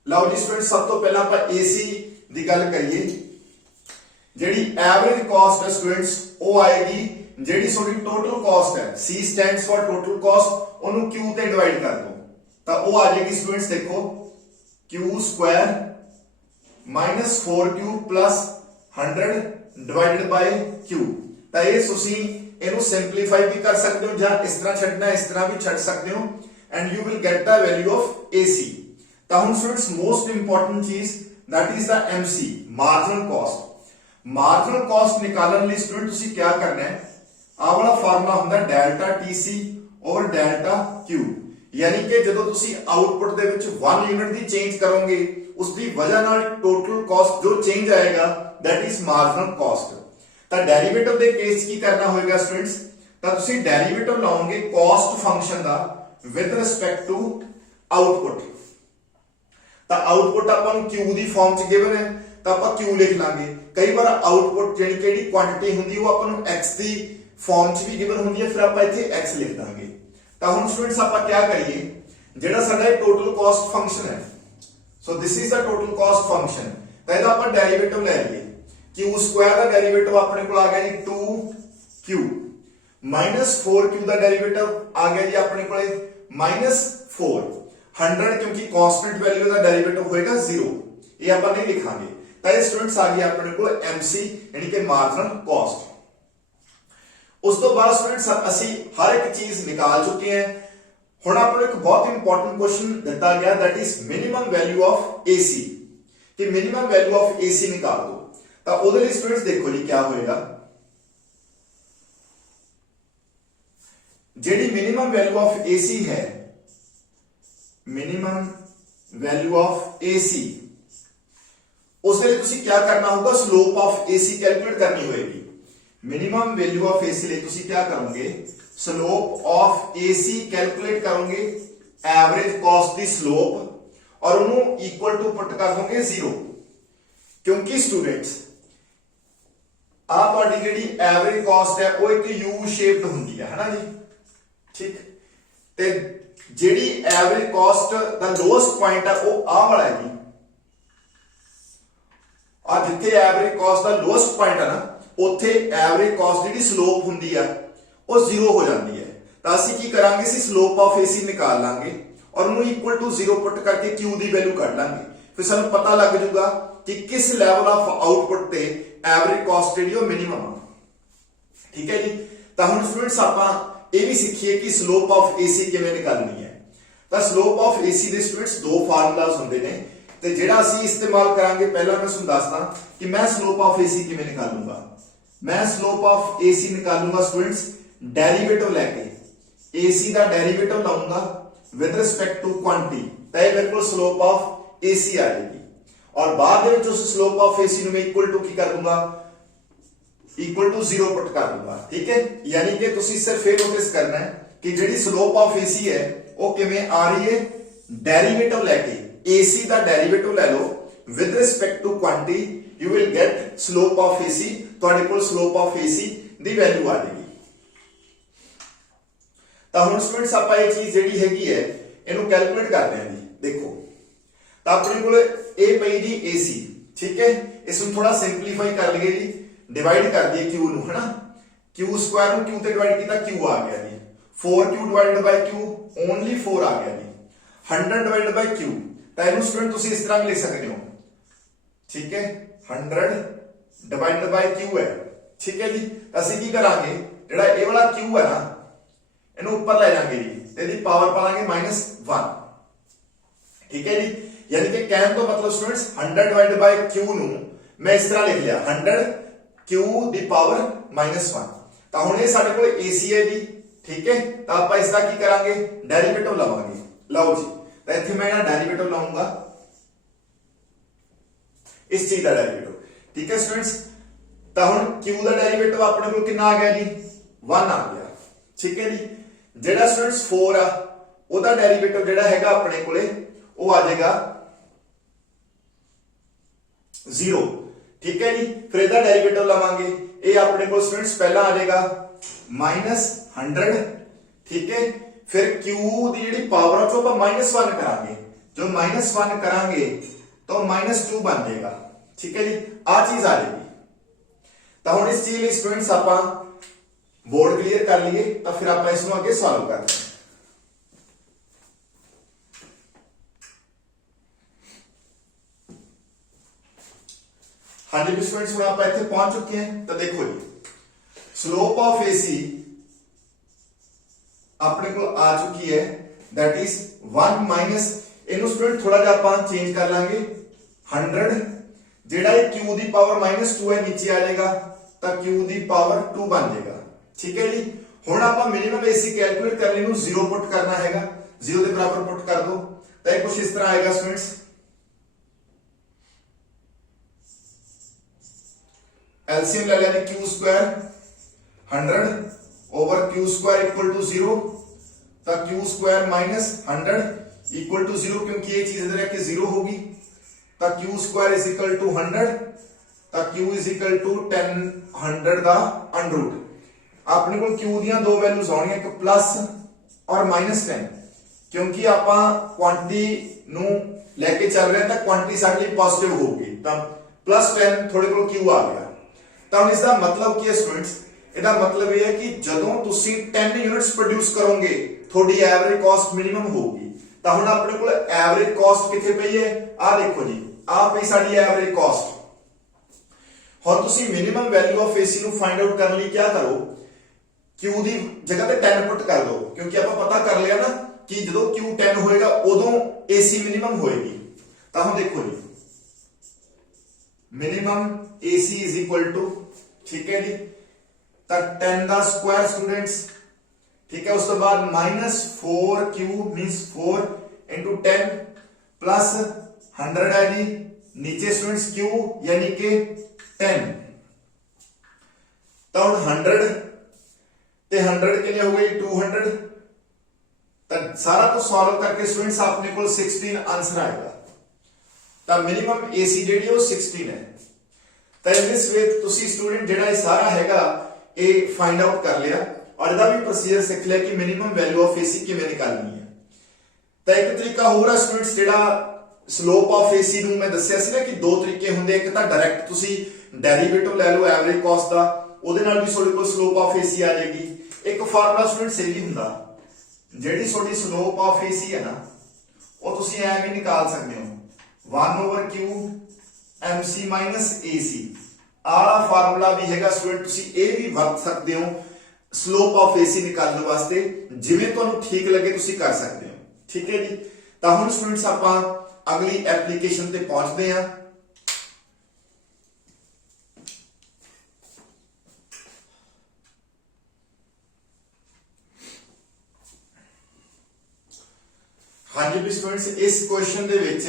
लो जी स्टूडेंट्स सब तो पहला आप AC दी गल करिए। जिहड़ी एवरेज कॉस्ट है स्टूडेंट्स वो आएगी ਜਿਹੜੀ ਤੁਹਾਡੀ ਟੋਟਲ ਕਾਸਟ ਹੈ, C stands for total cost, ਉਹਨੂੰ Q ਤੇ ਡਿਵਾਈਡ ਕਰ ਦਿਓ ਤਾਂ ਉਹ ਆ ਜਾਏਗੀ ਸਟੂਡੈਂਟਸ ਦੇਖੋ Q square minus 4q plus 100 divided by q। ਤਾਂ ਇਹ ਤੁਸੀਂ ਇਹਨੂੰ ਸਿੰਪਲੀਫਾਈ ਵੀ ਕਰ ਸਕਦੇ ਹੋ ਜਾਂ ਇਸ ਤਰ੍ਹਾਂ ਛੱਡਣਾ ਇਸ ਤਰ੍ਹਾਂ ਵੀ ਛੱਡ ਸਕਦੇ ਹੋ and you will get the value of AC। ਤਾਂ ਹੁਣ ਸਟੂਡੈਂਟਸ ਮੋਸਟ ਇੰਪੋਰਟੈਂਟ ਚੀਜ਼ that is the MC marginal cost। marginal cost ਨਿਕਾਲਣ ਲਈ ਸਟੂਡੈਂਟ ਤੁਸੀਂ ਕੀ ਕਰਨਾ ਹੈ, ਆਹ ਵਾਲਾ ਫਾਰਮੂਲਾ ਹੁੰਦਾ delta TC over delta Q। ਯਾਨੀ ਕਿ ਜਦੋਂ ਤੁਸੀਂ ਆਊਟਪੁੱਟ ਦੇ ਵਿੱਚ 1 ਯੂਨਿਟ ਦੀ ਚੇਂਜ ਕਰੋਗੇ ਉਸ ਦੀ ਵਜ੍ਹਾ ਨਾਲ ਟੋਟਲ ਕਾਸਟ ਜੋ ਚੇਂਜ ਆਏਗਾ that is marginal cost। ਤਾਂ ਡੈਰੀਵੇਟਿਵ ਦੇ ਕੇਸ ਕੀ ਕਰਨਾ ਹੋਏਗਾ ਸਟੂਡੈਂਟਸ, ਤਾਂ ਤੁਸੀਂ ਡੈਰੀਵੇਟਿਵ ਲਾਓਗੇ ਕਾਸਟ ਫੰਕਸ਼ਨ ਦਾ with respect to output। ਤਾਂ ਆਊਟਪੁੱਟ ਆਪਾਂ ਨੂੰ Q ਦੀ ਫਾਰਮ ਚ ਗਿਵਨ ਹੈ ਤਾਂ ਆਪਾਂ Q ਲਿਖ ਲਾਂਗੇ। ਕਈ ਵਾਰ ਆਊਟਪੁੱਟ ਜਿਹੜੀ ਕਿਹੜੀ ਕੁਆਂਟੀਟੀ ਹੁੰਦੀ ਉਹ ਆਪਾਂ ਨੂੰ X ਦੀ ਫਾਰਮ ਚ ਵੀ ਗਿਵਨ ਹੁੰਦੀ ਹੈ, ਫਿਰ ਆਪਾਂ ਇੱਥੇ X ਲਿਖ ਦਾਂਗੇ। ਤਾਂ ਹੁਣ ਸਟੂਡੈਂਟਸ ਆਪਾਂ ਕੀ ਕਰੀਏ, ਜਿਹੜਾ ਸਾਡਾ ਟੋਟਲ ਕਾਸਟ ਫੰਕਸ਼ਨ ਹੈ, so this is the total cost function, ਤਾਂ ਇਹਦਾ ਆਪਾਂ ਡੈਰੀਵੇਟਿਵ ਲੈ ਲਈਏ। Q ਸਕੁਆਇਰ ਦਾ ਡੈਰੀਵੇਟਿਵ ਆਪਣੇ ਕੋਲ ਆ ਗਿਆ ਜੀ 2Q ਮਾਈਨਸ 4Q ਦਾ ਡੈਰੀਵੇਟਿਵ ਆ ਗਿਆ ਜੀ ਆਪਣੇ ਕੋਲੇ ਮਾਈਨਸ 4। 100 ਕਿਉਂਕਿ ਕਾਂਸਟੈਂਟ ਵੈਲਿਊ ਦਾ ਡੈਰੀਵੇਟਿਵ ਹੋਏਗਾ 0, ਇਹ ਆਪਾਂ ਨਹੀਂ ਲਿਖਾਂਗੇ। ਤਾਂ ਇਹ ਸਟੂਡੈਂਟਸ ਆ ਗਿਆ ਆਪਣੇ ਕੋਲ MC ਯਾਨੀ ਕਿ ਮਾਰਜਨਲ ਕਾਸਟ। ਉਸ ਤੋਂ ਬਾਅਦ ਸਟੂਡੈਂਟਸ ਅਸੀਂ ਹਰ ਇੱਕ ਚੀਜ਼ ਨਿਕਾਲ ਚੁੱਕੇ ਹਾਂ। ਹੁਣ ਆਪਾਂ ਨੂੰ ਇੱਕ ਬਹੁਤ ਇੰਪੋਰਟੈਂਟ ਕੁਐਸਚਨ ਦਿੱਤਾ ਗਿਆ that is minimum value of AC ਕਿ minimum value of AC ਨਿਕਾਲ ਦੋ। ਤਾਂ ਉਹਦੇ ਲਈ ਸਟੂਡੈਂਟਸ ਦੇਖੋ ਜੀ ਕੀ ਹੋਏਗਾ, ਜਿਹੜੀ ਮਿਨੀਮਮ ਵੈਲਿਊ ਆਫ AC ਹੈ, ਮਿਨੀਮਮ ਵੈਲਿਊ ਆਫ AC, ਉਸ ਦੇ ਲਈ ਤੁਸੀਂ ਕੀ ਕਰਨਾ ਹੋਊਗਾ, ਸਲੋਪ ਆਫ AC ਕੈਲਕੂਲੇਟ ਕਰਨੀ ਹੋਏਗੀ। ਮਿਨੀਮਮ ਵੈਲਿਊ ਆਫ AC ਲਈ ਤੁਸੀਂ ਕੀ ਕਰੋਗੇ, ਸਲੋਪ ਆਫ AC ਕੈਲਕੂਲੇਟ ਕਰੋਗੇ, ਐਵਰੇਜ ਕਾਸਟ ਦੀ ਸਲੋਪ ਔਰ ਉਹਨੂੰ ਇਕੁਅਲ ਟੂ ਪੁੱਟ ਕਰ ਦੋਗੇ 0। ਕਿਉਂਕਿ ਸਟੂਡੈਂਟਸ ਆ ਤੁਹਾਡੀ ਜਿਹੜੀ ਐਵਰੇਜ ਕਾਸਟ ਹੈ ਉਹ ਇੱਕ U ਸ਼ੇਪਡ ਹੁੰਦੀ ਹੈ ਨਾ ਜੀ, ਠੀਕ। ਤੇ ਜਿਹੜੀ ਐਵਰੇਜ ਕਾਸਟ ਦਾ ਲੋਐਸਟ ਪੁਆਇੰਟ ਹੈ ਉਹ ਆਹ ਵਾਲਾ ਹੈ ਜੀ, ਆ ਜਿੱਥੇ ਐਵਰੇਜ ਕਾਸਟ ਦਾ ਲੋਐਸਟ ਪੁਆਇੰਟ ਹੈ ਨਾ ਉੱਥੇ ਐਵਰੇਜ ਕਾਸਟ ਜਿਹੜੀ ਸਲੋਪ ਹੁੰਦੀ ਆ ਉਹ 0 ਹੋ ਜਾਂਦੀ ਹੈ। ਤਾਂ ਅਸੀਂ ਕੀ ਕਰਾਂਗੇ, ਅਸੀਂ ਸਲੋਪ ਆਫ AC ਨਿਕਾਲ ਲਾਂਗੇ ਔਰ ਉਹਨੂੰ ਇਕੁਅਲ ਟੂ 0 ਪੁੱਟ ਕਰਕੇ Q ਦੀ ਵੈਲਿਊ ਕੱਢ ਲਾਂਗੇ। ਫਿਰ ਸਾਨੂੰ ਪਤਾ ਲੱਗ ਜਾਊਗਾ ਕਿ ਕਿਸ ਲੈਵਲ ਆਫ ਆਊਟਪੁੱਟ ਤੇ ਐਵਰੇਜ ਕਾਸਟ ਜਿਹੜੀ ਉਹ ਮਿਨੀਮਮ ਆ, ਠੀਕ ਹੈ ਜੀ। ਤਾਂ ਹੁਣ ਸਟੂਡੈਂਟਸ ਆਪਾਂ ਇਹ ਵੀ ਸਿੱਖੀਏ ਕਿ ਸਲੋਪ ਆਫ AC ਕਿਵੇਂ ਨਿਕਾਲਣੀ ਹੈ। ਤਾਂ ਸਲੋਪ ਆਫ AC ਦੇ ਸਟੂਡੈਂਟਸ ਦੋ ਫਾਰਮੂਲਾਸ ਹੁੰਦੇ ਨੇ ਤੇ ਜਿਹੜਾ ਅਸੀਂ ਇਸਤੇਮਾਲ ਕਰਾਂਗੇ, ਪਹਿਲਾਂ ਮੈਂ ਤੁਹਾਨੂੰ ਦੱਸਦਾ ਕਿ ਮੈਂ ਸਲੋਪ ਆਫ AC ਕਿਵੇਂ ਨਿਕਾਲੂੰਗਾ। ਮੈਂ ਸਲੋਪ ਆਫ AC ਨਿਕਾਲੂੰਗਾ ਸਟੂਡੈਂਟਸ ਡੈਰੀਵੇਟਿਵ ਲੈ ਕੇ, AC ਦਾ ਡੈਰੀਵੇਟਿਵ ਲਾਉਂਗਾ ਵਿਦ ਰਿਸਪੈਕਟ ਟੂ ਕੁਆਂਟੀਟੀ, ਤਾਂ ਇਹ ਬਿਲਕੁਲ ਸਲੋਪ ਆਫ AC ਆ ਜਾਏਗੀ। ਔਰ ਬਾਅਦ ਦੇ ਵਿੱਚ ਉਸ ਸਲੋਪ ਆਫ AC ਨੂੰ ਮੈਂ ਇਕੁਅਲ ਟੂ ਕੀ ਕਰ ਦੂੰਗਾ, इक्वल टू 0 पुट कर दूंगा, ठीक है। यानी कि तुसी सिर्फ ये नोटिस करना है कि जेडी स्लोप ऑफ AC है वो किवें आ रही है, डेरिवेटिव लेके AC दा डेरिवेटिव ले लो with respect to quantity, you will get slope of AC। ਤੁਹਾਡੇ ਕੋਲ स्लोप ऑफ AC ਦੀ ਵੈਲਿਊ ਆ ਜਾਏਗੀ। ਤਾਂ ਹੁਣ ਸਟੂਡੈਂਟਸ ਆਪਾਂ ਇਹ ਚੀਜ਼ ਜਿਹੜੀ ਹੈਗੀ ਹੈ ਇਹਨੂੰ ਕੈਲਕੂਲੇਟ ਕਰਦੇ ਹਾਂ ਜੀ। ਦੇਖੋ ਤਾਂ ਆਪਣੇ ਕੋਲ ਇਹ ਪਈ ਜੀ AC, ਠੀਕ ਹੈ। ਇਸ ਨੂੰ ਥੋੜਾ ਸਿੰਪਲੀਫਾਈ ਕਰ ਲਈਏ ਜੀ, डिवाइड कर दिए Q ਨੂੰ, है ना। Q स्क्वायर ਨੂੰ Q ਤੇ डिवाइड ਕੀਤਾ, Q आ गया जी। 4Q divided by Q only 4 आ गया जी। 100 डिवाइडेड बाय Q, ਤਾਂ ਇਹਨੂੰ ਸਟੂਡੈਂਟ ਤੁਸੀਂ ਇਸ ਤਰ੍ਹਾਂ ਵੀ ਲਿਖ ਸਕਦੇ ਹੋ, ਠੀਕ ਹੈ। 100 डिवाइडेड बाय Q ਹੈ, ਠੀਕ ਹੈ ਜੀ। ਅਸੀਂ ਕੀ ਕਰਾਂਗੇ, ਜਿਹੜਾ ਇਹ ਵਾਲਾ Q ਹੈ ਨਾ ਇਹਨੂੰ ਉੱਪਰ ਲੈ ਜਾਾਂਗੇ ਜੀ ਤੇ ਇਹਦੀ ਪਾਵਰ ਪਾ ਲਾਂਗੇ -1, ਠੀਕ ਹੈ ਜੀ। ਯਾਨੀ ਕਿ ਕਹਿਣ ਤੋਂ ਮਤਲਬ ਸਟੂਡੈਂਟਸ 100 डिवाइडेड बाय Q ਨੂੰ ਮੈਂ ਇਸ ਤਰ੍ਹਾਂ ਲਿਖ ਲਿਆ 100 Q ਦੀ ਪਾਵਰ -1। ਤਾਂ ਹੁਣ ਇਹ ਸਾਡੇ ਕੋਲ AC ਹੈ ਜੀ, ਠੀਕ ਹੈ। ਤਾਂ ਆਪਾਂ ਇਸ ਦਾ ਕੀ ਕਰਾਂਗੇ, ਡੈਰੀਵੇਟਿਵ ਲਵਾਂਗੇ। ਲਓ ਜੀ, ਤਾਂ ਇੱਥੇ ਮੈਂ ਇਹਦਾ ਡੈਰੀਵੇਟਿਵ ਲਾਉਂਗਾ, ਇਸ ਚੀਜ਼ ਦਾ ਡੈਰੀਵੇਟਿਵ, ਠੀਕ ਹੈ ਸਟੂਡੈਂਟਸ। ਤਾਂ ਹੁਣ Q ਦਾ ਡੈਰੀਵੇਟਿਵ ਆਪਣੇ ਕੋਲ ਕਿੰਨਾ ਆ ਗਿਆ ਜੀ, 1 ਆ ਗਿਆ, ਠੀਕ ਹੈ ਜੀ। ਜਿਹੜਾ ਸਟੂਡੈਂਟਸ 4 ਆ ਉਹਦਾ ਡੈਰੀਵੇਟਿਵ ਜਿਹੜਾ ਹੈਗਾ ਆਪਣੇ ਕੋਲੇ ਉਹ ਆ ਜਾਏਗਾ 0, ठीक है जी। फिर इसका डेरिवेटिव लवांगे, ये अपने को स्टूडेंट्स पहला आ जाएगा -100, ठीक है। फिर Q की जी पावर चो आप -1 करांगे, जो -1 करांगे तो -2 बन जाएगा, ठीक है जी। आ चीज आ जाएगी। तो हुण इस चीज लिए स्टूडेंट्स आप बोर्ड क्लीयर कर लिए, तो फिर आप इसको आगे सॉल्व करते हैं। हाँ जी स्टूडेंट्स हम आप इतने पहुंच चुके हैं। तो देखो जी स्लोप ऑफ AC अपने को आ चुकी है दैट इज 1 माइनस इनू स्टूडेंट थोड़ा जा आप चेंज कर लांगे 100 जेड़ा q दी पावर -2 है नीचे आ जाएगा तो q दी पावर 2 बन जाएगा। ठीक है जी हुण आप मिनिमम AC कैलकुलेट करने नू 0 पुट करना हैगा 0 के बराबर पुट कर दो तो ये कुछ इस तरह आएगा स्टूडेंट्स एलसीएम ले लेंगे q square 100 over q square equal to 0 तो q square minus 100 equal to 0 क्योंकि ये चीज इधर है कि 0 होगी तो q square is equal to 100 तो q इज इक्वल टू 10 100 का अंडररूट अपने को q दियां दो वैल्यूज आउणी एक प्लस और -10 क्योंकि आपां क्वांटिटी नु लेके चल रहे हैं तो क्वांटिटी साडी पॉजिटिव होगी तो +10 थोड़े को q आ गया तो इसका मतलब की है स्टूडेंट्स ਇਹਦਾ मतलब यह है कि ਜਦੋਂ ਤੁਸੀਂ 10 यूनिट्स प्रोड्यूस करोगे थोड़ी एवरेज कॉस्ट मिनिमम होगी तो ਹੁਣ ਆਪਣੇ ਕੋਲ एवरेज कॉस्ट ਕਿੱਥੇ ਪਈ ਹੈ ਆ ਦੇਖੋ ਜੀ ਆ ਪਈ ਸਾਡੀ एवरेज कॉस्ट ਹੁਣ ਤੁਸੀਂ मिनिमम वैल्यू ऑफ AC ਨੂੰ फाइंड आउट ਕਰਨ ਲਈ ਕੀ ਕਰੋ Q ਦੀ ਜਗ੍ਹਾ ਤੇ 10 ਪੁੱਟ ਕਰ ਦਿਓ ਕਿਉਂਕਿ ਆਪਾਂ ਪਤਾ ਕਰ ਲਿਆ ਨਾ ਕਿ ਜਦੋਂ Q 10 ਹੋਏਗਾ ਉਦੋਂ AC मिनिमम ਹੋਏਗੀ ਤਾਂ ਹੁਣ देखो जी minimum AC is equal to ठीक है जी तो 10 का स्क्वायर स्टूडेंट्स ठीक है उस तो बाद -4q मींस 4 into 10 प्लस 100 है जी नीचे स्टूडेंट्स q यानी कि 10 तो 100 ते 100 के लिए हो गई 200 तो सारा को सॉल्व करके स्टूडेंट्स आपने को 16 आंसर आएगा तो मिनिमम AC जेडी वो 16 है तो इन दिस वे तुसी स्टूडेंट जेड़ा ये सारा हैगा ये फाइंड आउट कर लिया और ਇਹਦਾ भी प्रोसीजर सीख लिया कि मिनिमम वैल्यू ऑफ AC किवें निकालनी है तो एक तरीका होर है स्टूडेंट्स जेड़ा स्लोप ऑफ AC ਨੂੰ मैं ਦੱਸਿਆ ਸੀ ਨਾ कि दो तरीके ਹੁੰਦੇ ਇੱਕ ਤਾਂ डायरेक्ट ਤੁਸੀਂ डेरिवेटिव ਲੈ ਲਓ एवरेज कॉस्ट ਦਾ ਉਹਦੇ ਨਾਲ ਵੀ ਤੁਹਾਡੇ ਕੋਲ स्लोप ऑफ AC आ जाएगी ਇੱਕ ਫਾਰਮੂਲਾ स्टूडेंट्स ਇਹ ਵੀ ਹੁੰਦਾ ਜਿਹੜੀ ਤੁਹਾਡੀ स्लोप ऑफ AC ਹੈ ਨਾ ਉਹ ਤੁਸੀਂ ਐ ਵੀ ਨਿਕਾਲ ਸਕਦੇ ਹੋ 1/q MC AC आला फार्मूला भी हैगा स्टूडेंट तुसी ए भी वरत सकते हो स्लोप ऑफ AC निकालने वास्ते जिवें तुहानू ठीक लगे तुसी कर सकते हो। ठीक है जी तो हुण स्टूडेंट्स आपां अगली एप्लीकेशन ते पहुंचते हैं। हाँ जी भी स्टूडेंट्स इस क्वेश्चन दे विच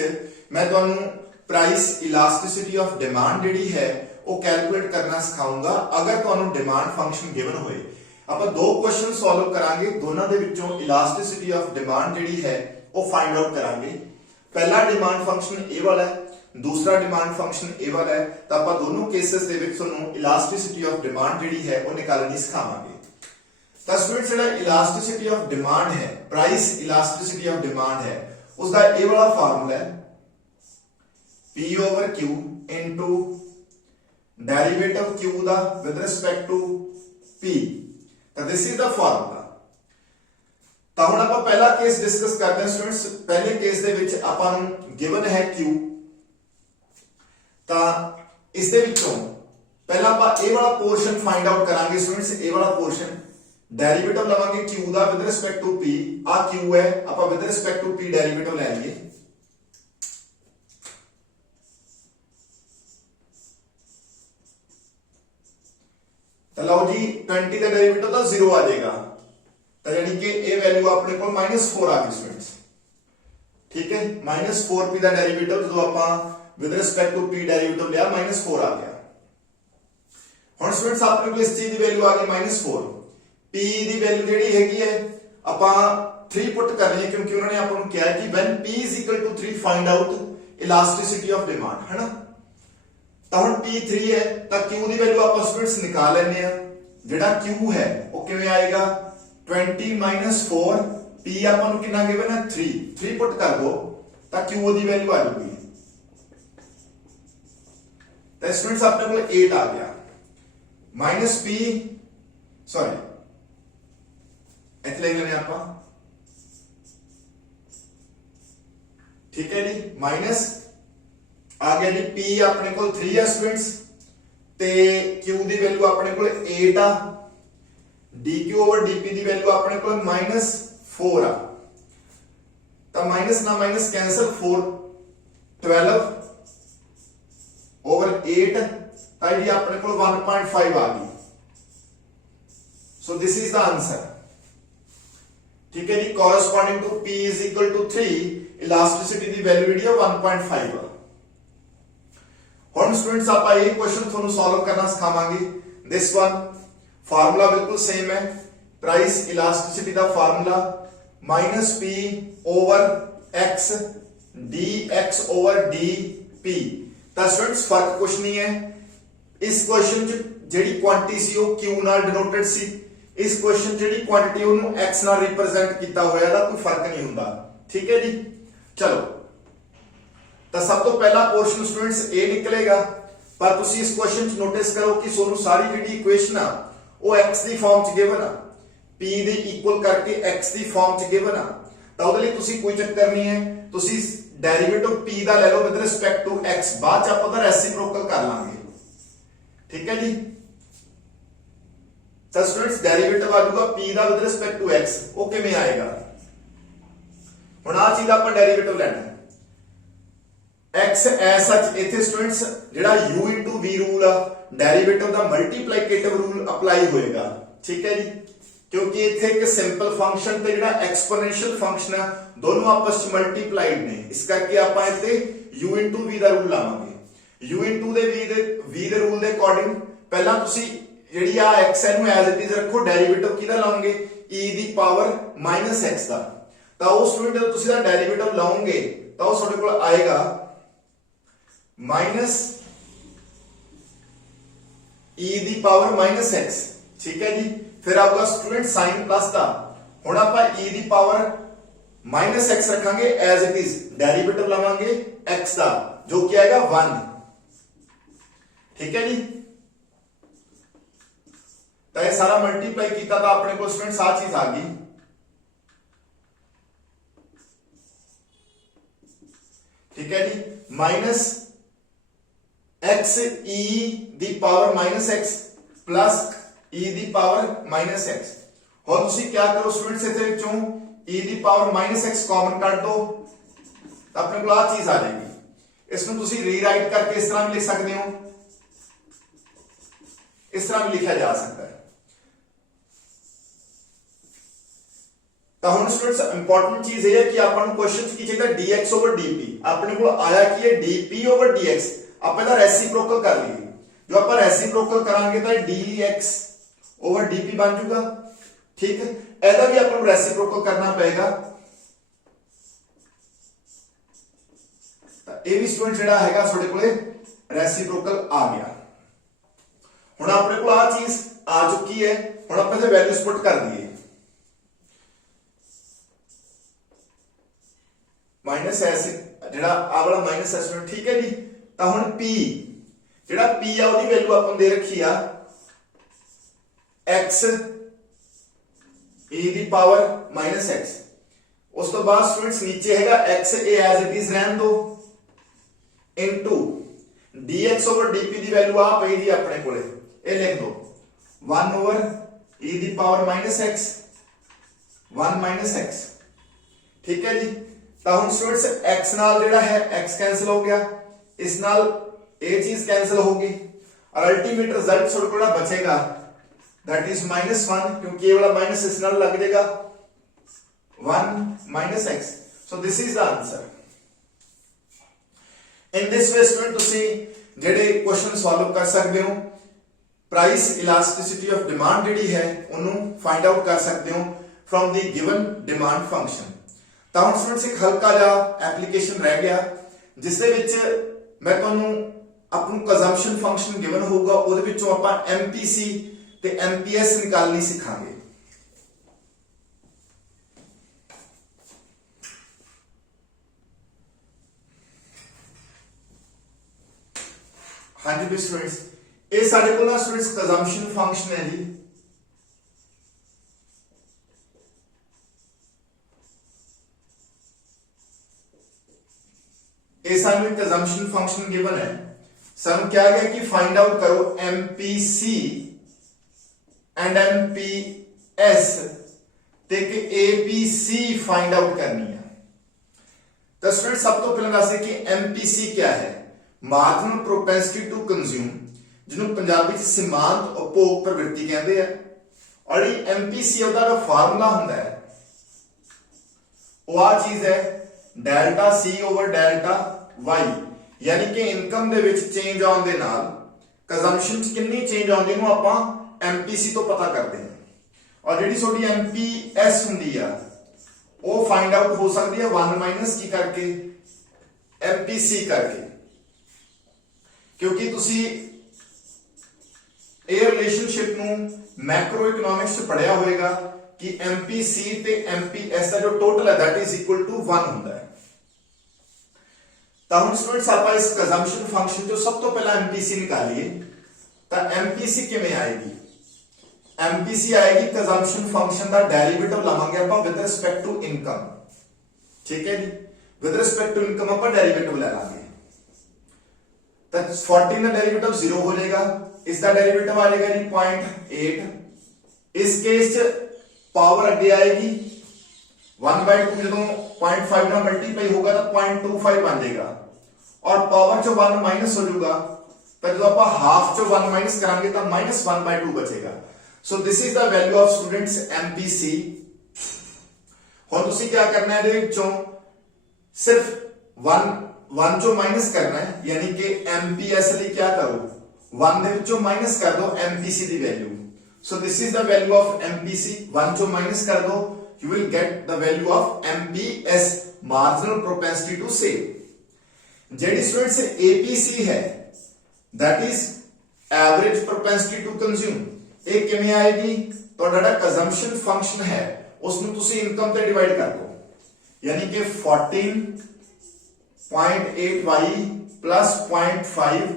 मैं तुहानू प्राइस इलास्टिसिटी ऑफ डिमांड जिहड़ी है वो कैलकुलेट करना सिखाऊंगा अगर तुहानू डिमांड फंक्शन गिवन होए ਆਪਾਂ दो क्वेश्चन सॉल्व करांगे दोनों दे विचों इलास्टिसिटी ऑफ डिमांड जिहड़ी है वो फाइंड आउट करांगे। पहला डिमांड फंक्शन ए वाला है दूसरा डिमांड फंक्शन ए वाला है तो ਆਪਾਂ दोनों केसेस दे विच ਤੁਹਾਨੂੰ इलास्टिसिटी ऑफ डिमांड जिहड़ी है वो निकालनी सिखावांगे। तो स्टूडेंट्स ਜਿਹੜਾ इलास्टिसिटी ऑफ डिमांड है प्राइस इलास्टिसिटी ऑफ डिमांड है उसका ए वाला फार्मूला है P/Q into डेरिवेटिव Q दा with respect to P तो दिस इज द फार्मूला। तो हुण आपां पहला केस डिस्कस करते हैं स्टूडेंट्स पहले केस दे विच आपां नूं गिवन है Q तो इस दे विचों पहला आपां ए वाला पोर्शन फाइंड आउट करांगे स्टूडेंट्स ए वाला पोर्शन डेरिवेटिव लवांगे Q दा with respect to P आ Q है आपां with respect to P derivative ले लईए तो लो जी 20 का डेरिवेटिव तो 0 आ जाएगा तो यानी कि ए वैल्यू अपने को -4 आ गई स्टूडेंट्स। ठीक है -4p का डेरिवेटिव जो ਆਪਾਂ with respect to p derivative लिया -4 आ गया। ਹੁਣ स्टूडेंट्स अपने को इस चीज की वैल्यू आ गई -4 p की वैल्यू ਜਿਹੜੀ ਹੈਗੀ ਹੈ ਆਪਾਂ 3 पुट करनी है क्योंकि उन्होंने ਆਪਾਂ ਨੂੰ ਕਿਹਾ कि when p = 3 find out elasticity of demand है ना तो हम P3 है तो Q की वैल्यू आप स्टूडेंट्स निकाल लेने हैं जेड़ा Q है वो किवें आएगा 20 - 4 P अपन नु कितना गिवन है 3 पुट कर दो तो Q की वैल्यू आ जाएगी तो स्टूडेंट्स अपने को 8 आ गया -P सॉरी इतने लेने ਆਪਾਂ ठीक है जी आ गया जी P अपने को 3 है स्टूडेंट्स ते Q की वैल्यू अपने को 8 आ dq ओवर dp की वैल्यू अपने को -4 आ तो माइनस ना माइनस कैंसल 4 12 ओवर 8 तो ये अपने को 1.5 आ गई so this is the answer ठीक है जी corresponding to P is equal to 3 elasticity की वैल्यू जी 1.5 ਹੁਣ स्टूडेंट्स आप ये क्वेश्चन ਤੁਹਾਨੂੰ सॉल्व करना सिखावांगे दिस वन फार्मूला बिल्कुल सेम है प्राइस इलास्टिसिटी का formula -P over x dx over dp ਤਾਂ स्टूडेंट्स फर्क कुछ नहीं है इस क्वेश्चन च ਜਿਹੜੀ ਕੁਆਂਟੀਟੀ ਸੀ ਉਹ q ਨਾਲ ਡਿਨੋਟਡ ਸੀ ਇਸ क्वेश्चन ਜਿਹੜੀ ਕੁਆਂਟੀਟੀ ਉਹਨੂੰ x ਨਾਲ ਰਿਪਰੈਜ਼ੈਂਟ ਕੀਤਾ ਹੋਇਆ ਦਾ ਕੋਈ ਫਰਕ ਨਹੀਂ ਹੁੰਦਾ ਠੀਕ ਹੈ ਜੀ ਚਲੋ ਤਾਂ ਸਭ ਤੋਂ ਪਹਿਲਾ ਪੋਰਸ਼ਨ ਸਟੂਡੈਂਟਸ ਇਹ ਨਿਕਲੇਗਾ ਪਰ ਤੁਸੀਂ ਇਸ ਕੁਐਸਚਨ ਚ ਨੋਟਿਸ ਕਰੋ ਕਿ ਤੁਹਾਨੂੰ ਸਾਰੀ ਜਿਹੜੀ ਇਕੁਏਸ਼ਨ ਆ ਉਹ x ਦੀ ਫਾਰਮ ਚ ਗਿਵਨ ਆ p ਦੇ ਇਕੁਅਲ ਕਰਕੇ x ਦੀ ਫਾਰਮ ਚ ਗਿਵਨ ਆ ਤਾਂ ਉਹਦੇ ਲਈ ਤੁਸੀਂ ਕੋਈ ਚੱਕਰ ਨਹੀਂ ਹੈ ਤੁਸੀਂ ਡੈਰੀਵੇਟਿਵ p ਦਾ ਲੈ ਲਓ ਵਿਦ ਰਿਸਪੈਕਟ ਟੂ x ਬਾਅਦ ਚ ਆਪਾਂ ਉਹਦਾ ਰੈਸਿਪਰੋਕਲ ਕਰ ਲਾਂਗੇ ਠੀਕ ਹੈ ਜੀ ਤਾਂ ਸਟੂਡੈਂਟਸ ਡੈਰੀਵੇਟਿਵ ਆ ਜਾਊਗਾ p ਦਾ ਵਿਦ ਰਿਸਪੈਕਟ ਟੂ x ਉਹ ਕਿਵੇਂ ਆਏਗਾ ਹੁਣ ਆ ਚੀਜ਼ ਦਾ ਆਪਾਂ ਡੈਰੀਵੇਟਿਵ ਲੈਣਾ ਹੈ x as such इथे स्टूडेंट्स जेड़ा u into v रूल आ डेरिवेटिव दा मल्टीप्लिकेटिव रूल अप्लाई होएगा ठीक है जी क्योंकि इथे एक सिंपल फंक्शन ते जेड़ा एक्सपोनेंशियल फंक्शन है दोनों आपस में मल्टीप्लाइड ने इस करके आपां इथे u into v दा रूल लावांगे u into दे v दे रूल दे अकॉर्डिंग पहला तुसी जेड़ी आ x है नु एज इट इज रखो डेरिवेटिव किदा लाओगे e दी पावर -x दा ਤਾਂ ਉਹ स्टूडेंट जब तुसी दा डेरिवेटिव लाओगे ਤਾਂ ਉਹ ਤੁਹਾਡੇ ਕੋਲ आएगा माइनस e दी पावर -x ठीक है जी फिर आपका स्टूडेंट साइन प्लस का हुण आपां e दी पावर -x रखांगे एज इट इज डेरिवेटिव लवांगे x दा जो कि आएगा 1 ठीक है जी तो ये सारा मल्टीप्लाई किया था अपने को स्टूडेंट्स आ चीज आ गई ठीक है जी माइनस x e दी पावर -x प्लस e दी पावर -x और तुसी क्या करो स्टूडेंट्स इथे विचों e दी पावर -x कॉमन काट दो तो अपने को आ चीज आ जाएगी इसमें तुसी रीराइट करके इस तरह भी लिख सकते हो इस तरह भी लिखा जा सकता है तो हुण स्टूडेंट्स इंपॉर्टेंट चीज ये है कि आपन क्वेश्चन की चाहिए dx ओवर dp अपने को आया कि ये dp ओवर dx आप ਇਹਦਾ ਰੈਸਿਪਰੋਕਲ ਕਰ ਲਈਏ ਜੋ ਆਪਾਂ ਰੈਸਿਪਰੋਕਲ ਕਰਾਂਗੇ ਤਾਂ dx ਓਵਰ dp ਬਣ ਜਾਊਗਾ ਠੀਕ ਹੈ ਇਹਦਾ ਵੀ ਆਪਾਂ ਨੂੰ ਰੈਸਿਪਰੋਕਲ ਕਰਨਾ ਪਏਗਾ ਤਾਂ ਇਹ ਵੀ ਸਟੂਡੈਂਟ ਜਿਹੜਾ ਹੈਗਾ ਤੁਹਾਡੇ ਕੋਲੇ ਰੈਸਿਪਰੋਕਲ ਆ ਗਿਆ ਹੁਣ ਆਪਣੇ ਕੋਲ ਆ ਚੀਜ਼ ਆ ਚੁੱਕੀ ਹੈ ਹੁਣ ਆਪਾਂ ਇਹਦੇ ਵੈਲਿਊਜ਼ ਪੁੱਟ ਕਰ ਦਈਏ ਮਾਈਨਸ ਐਸ ਜਿਹੜਾ ਆ ਵਾਲਾ ਮਾਈਨਸ ਐਸ ਠੀਕ ਹੈ ਜੀ ਤਾਂ ਹੁਣ p ਜਿਹੜਾ p ਆ ਉਹਦੀ ਵੈਲਿਊ ਆਪਾਂ ਦੇ ਰੱਖੀ ਆ x e ਦੀ ਪਾਵਰ -x ਉਸ ਤੋਂ ਬਾਅਦ ਸਟੂਡੈਂਟਸ ਨੀਚੇ ਹੈਗਾ x ਇਹ ਐਜ਼ ਇਟ ਇਜ਼ ਰਹਿਣ ਦੋ ਇਨਟੂ dx ਓਵਰ dp ਦੀ ਵੈਲਿਊ ਆ ਪਈ ਜੀ ਆਪਣੇ ਕੋਲੇ ਇਹ ਲਿਖ ਦੋ 1 ਓਵਰ e ਦੀ ਪਾਵਰ -x 1 x ਠੀਕ ਹੈ ਜੀ ਤਾਂ ਹੁਣ ਸਟੂਡੈਂਟਸ x ਨਾਲ ਜਿਹੜਾ ਹੈ x कैंसिल हो गया इस नाल ये चीज कैंसिल होगी और अल्टीमेट रिजल्ट थोड़ा थोड़ा बचेगा दैट इज -1 क्योंकि ये वाला माइनस इस नाल लग जाएगा 1 x so this is the answer in this way student तुसी जेडे क्वेश्चन सॉल्व कर सकते हो price elasticity of demand JD है उन्हों फाइंड आउट कर सकते हो from the given demand function ਤਾਂ ਹੁਣ स्टूडेंट्स एक हल्का जा एप्लीकेशन रह गया जिस दे विच मैं ਤੁਹਾਨੂੰ ਆਪਨੂੰ ਕੰਜ਼ੰਪਸ਼ਨ ਫੰਕਸ਼ਨ ਗਿਵਨ ਹੋਊਗਾ ਉਹਦੇ ਵਿੱਚੋਂ ਆਪਾਂ MPC ਤੇ MPS ਨਿਕਾਲਣੀ ਸਿੱਖਾਂਗੇ ਹਾਂਜੀ ਵੀ ਸਟੂਡੈਂਟਸ ਇਹ ਸਾਡੇ ਕੋਲ ਨਾ ਸਟੂਡੈਂਟਸ ਕੰਜ਼ੰਪਸ਼ਨ ਫੰਕਸ਼ਨ ਹੈ ਜੀ ਇਹ ਸਾਨੂੰ ਇੱਕ assumption function given ਹੈ ਸਾਨੂੰ ਕਿਹਾ ਗਿਆ ਕਿ find out ਕਰੋ MPC and MPS ਤੇ ਕਿ APC find out ਕਰਨੀ ਹੈ। ਤਾਂ ਸਟੂਡੈਂਟ ਸਭ ਤੋਂ ਪਹਿਲਾਂ ਦੱਸਦੇ ਕਿ MPC क्या है? ਮਾਰਜਨਲ ਪ੍ਰੋਪੈਂਸਿਟੀ ਟੂ ਕੰਜ਼ਿਊਮ, ਜਿਹਨੂੰ ਪੰਜਾਬੀ ਚ ਸੀਮਾਂਤ ਉਪਭੋਗ ਪ੍ਰਵਿਰਤੀ ਕਹਿੰਦੇ ਆ। ਔਰ ਇਹ MPC ਉਹਦਾ ਜਿਹੜਾ ਫਾਰਮੂਲਾ ਹੁੰਦਾ ਹੈ ਉਹ ਆ ਚੀਜ਼ ਹੈ delta C over delta Y, ਯਾਨੀ ਕਿ ਇਨਕਮ ਦੇ ਵਿੱਚ ਚੇਂਜ ਆਉਣ ਦੇ ਨਾਲ ਕੰਜ਼ੰਪਸ਼ਨ ਚ ਕਿੰਨੀ ਚੇਂਜ ਆਉਂਦੀ ਨੂੰ ਆਪਾਂ MPC ਤੋਂ ਪਤਾ ਕਰਦੇ ਹਾਂ। ਔਰ ਜਿਹੜੀ ਤੁਹਾਡੀ MPS ਹੁੰਦੀ ਆ ਉਹ ਫਾਈਂਡ ਆਊਟ ਹੋ ਸਕਦੀ ਹੈ 1 ਮਾਈਨਸ ਕੀ ਕਰਕੇ MPC ਕਰਕੇ, ਕਿਉਂਕਿ ਤੁਸੀਂ ਇਹ ਰਿਲੇਸ਼ਨਸ਼ਿਪ ਨੂੰ ਮੈਕਰੋ ਇਕਨੋਮਿਕਸ ਚ ਪੜਿਆ ਹੋਵੇਗਾ ਕਿ MPC ਤੇ MPS ਦਾ ਜੋ ਟੋਟਲ ਹੈ that is equal to 1 ਹੁੰਦਾ ਹੈ। ਤਾਂ ਹੁਣ ਸਟੂਡੈਂਟਸ ਆਪਾਂ ਇਸ ਕੰਜ਼ੰਪਸ਼ਨ ਫੰਕਸ਼ਨ ਚੋਂ ਸਭ ਤੋਂ ਪਹਿਲਾਂ MPC ਨਿਕਾਲੀਏ। ਤਾਂ MPC ਕਿਵੇਂ ਆਏਗੀ? MPC ਆਏਗੀ ਕੰਜ਼ੰਪਸ਼ਨ ਫੰਕਸ਼ਨ ਦਾ ਡੈਰੀਵੇਟਿਵ ਲਵਾਂਗੇ ਆਪਾਂ ਵਿਦ ਰਿਸਪੈਕਟ ਟੂ ਇਨਕਮ, ਠੀਕ ਹੈ ਜੀ। ਵਿਦ ਰਿਸਪੈਕਟ ਟੂ ਇਨਕਮ ਆਪਾਂ ਡੈਰੀਵੇਟਿਵ ਲੈ ਲਾਂਗੇ। ਤਾਂ 14 ਦਾ ਡੈਰੀਵੇਟਿਵ 0 ਹੋ ਜਾਏਗਾ, ਇਸ ਦਾ ਡੈਰੀਵੇਟਿਵ ਆ ਜਾਏਗਾ ਜੀ 0.8। ਇਸ ਕੇਸ ਚ ਪਾਵਰ ਅੱਗੇ ਆਏਗੀ 1/2, ਜਦੋਂ 0.5 ਨਾਲ ਮਲਟੀਪਲਾਈ ਹੋਗਾ ਤਾਂ 0.25 ਬਣ ਜਾਏਗਾ ਔਰ ਪਾਵਰ ਚੋਂ 1 ਮਾਈਨਸ ਹੋ ਜਾਊਗਾ। ਤਾਂ ਜਦੋਂ ਆਪਾਂ ਹਾਫ ਚੋਂ 1 ਮਾਈਨਸ ਕਰਾਂਗੇ ਤਾਂ -1/2 ਬਚੇਗਾ। So this is the value of students MPC। ਹੁਣ ਤੁਸੀਂ ਕੀ ਕਰਨਾ ਹੈ, ਇਹਦੇ ਵਿੱਚੋਂ ਸਿਰਫ 1 ਚੋਂ ਮਾਈਨਸ ਕਰਨਾ ਹੈ, ਯਾਨੀ ਕਿ MPS ਲਈ ਕੀ ਕਰੋ 1 ਦੇ ਵਿੱਚੋਂ ਮਾਈਨਸ ਕਰ ਦਿਓ MPC the value. So this is the value of MPC, 1 चो minus कर दो, you will get the value of MPS, marginal propensity to save। JD students APC है, that is average propensity to consume। एक किमें आएगी तो data consumption function है, उसमें तुसी income पे divide कर दो, यानी कि 14.8y plus 0.5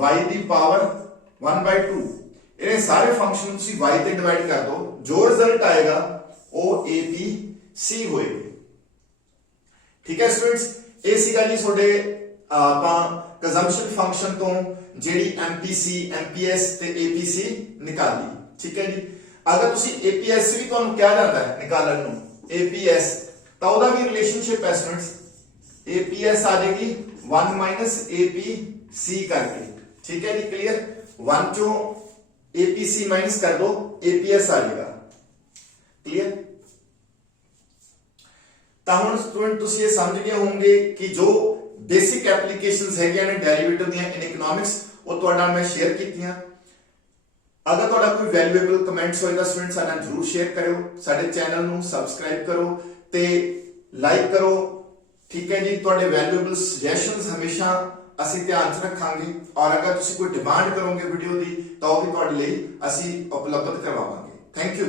y दी power 1/2। ਇਹ ਸਾਰੇ ਫੰਕਸ਼ਨ ਨੂੰ ਤੁਸੀਂ y ਤੇ ਡਿਵਾਈਡ ਕਰ ਦਿਓ, ਜੋ ਰਿਜ਼ਲਟ ਆਏਗਾ ਉਹ APC ਹੋਏਗਾ। ਠੀਕ ਹੈ ਸਟੂਡੈਂਟਸ, ਇਹ ਸੀਗਾ ਜੀ ਤੁਹਾਡੇ ਆਪਾਂ ਕੰਜ਼ੰਪਸ਼ਨ ਫੰਕਸ਼ਨ ਤੋਂ ਜਿਹੜੀ MPC, MPS ਤੇ APC ਨਿਕਾਲੀ। ਠੀਕ ਹੈ ਜੀ। ਅਗਰ ਤੁਸੀਂ APS ਵੀ ਤੁਹਾਨੂੰ ਕਿਹਾ ਜਾਂਦਾ ਹੈ ਨਿਕਾਲਣ ਨੂੰ APS, ਤਾਂ ਉਹਦਾ ਵੀ ਰਿਲੇਸ਼ਨਸ਼ਿਪ ਹੈ ਸਟੂਡੈਂਟਸ। APS ਆ ਜਾਏਗੀ 1 ਮਾਈਨਸ APC ਕਰਕੇ। ਠੀਕ ਹੈ ਜੀ, ਕਲੀਅਰ। 1 ਚੋਂ APC माइनस कर दो, APS आ जाएगा, क्लियर। ਤਾਂ ਹੁਣ ਸਟੂਡੈਂਟ ਤੁਸੀਂ ਇਹ ਸਮਝ ਗਏ ਹੋਵੋਗੇ ਕਿ ਜੋ ਬੇਸਿਕ ਐਪਲੀਕੇਸ਼ਨਸ ਹੈਗੀਆਂ ਨੇ ਡੈਰੀਵੇਟਿਵ ਦੀਆਂ ਇਨ ਇਕਨੋਮਿਕਸ, ਉਹ ਤੁਹਾਡਾ ਮੈਂ ਸ਼ੇਅਰ ਕੀਤੀਆਂ। ਅਗਰ ਤੁਹਾਡਾ ਕੋਈ ਵੈਲਿਊਏਬਲ ਕਮੈਂਟਸ ਹੋਏ ਤਾਂ ਸਟੂਡੈਂਟ ਸਾਡੇ ਨਾਲ ਜਰੂਰ ਸ਼ੇਅਰ ਕਰਿਓ। ਸਾਡੇ ਚੈਨਲ ਨੂੰ ਸਬਸਕ੍ਰਾਈਬ ਕਰੋ ਤੇ ਲਾਈਕ ਕਰੋ। ਠੀਕ ਹੈ ਜੀ, ਤੁਹਾਡੇ ਵੈਲਿਊਏਬਲ ਸੁਜੈਸ਼ਨਸ ਹਮੇਸ਼ਾ ਅਸੀਂ ਧਿਆਨ ਚ ਰੱਖਾਂਗੇ ਔਰ ਅਗਰ ਤੁਸੀਂ ਕੋਈ ਡਿਮਾਂਡ ਕਰੋਗੇ ਵੀਡੀਓ ਦੀ ਤਾਂ ਉਹ ਵੀ ਤੁਹਾਡੇ ਲਈ ਅਸੀਂ ਉਪਲਬਧ ਕਰਵਾਵਾਂਗੇ। Thank you.